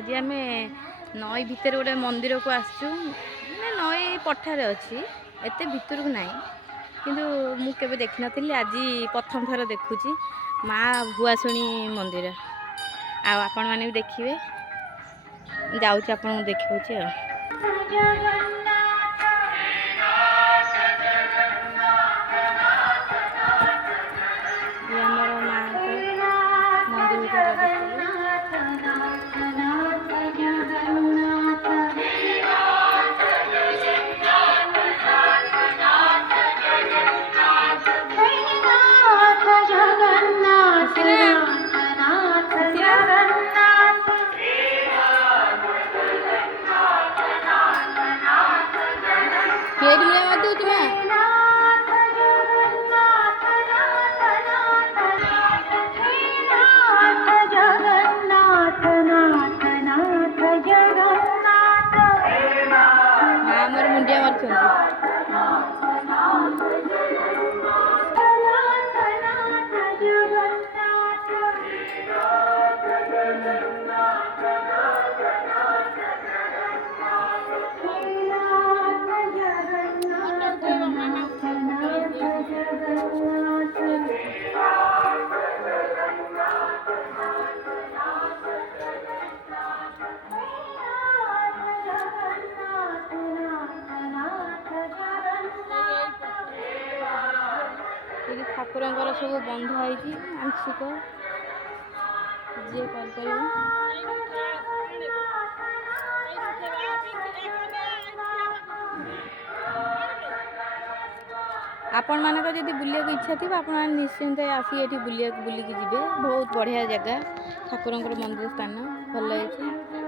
आज आम नई भितर गोटे मंदिर को आसचु नई पठारे अच्छी एत भितर को नहीं किंतु मु केबे देखि नथिली आज प्रथम थर देखुची माँ भुआसुणी मंदिर आपण मैंने भी देखिए जाऊँ आपन देखा मुंडिया ठाकुर सब बंध है आंशिक जी कर आपण मानक जदि बुलिया इच्छा थी आप निश्चिंत आसिक बुलिकी जी बहुत बढ़िया जगह ठाकुर मंदिर स्थान भल है।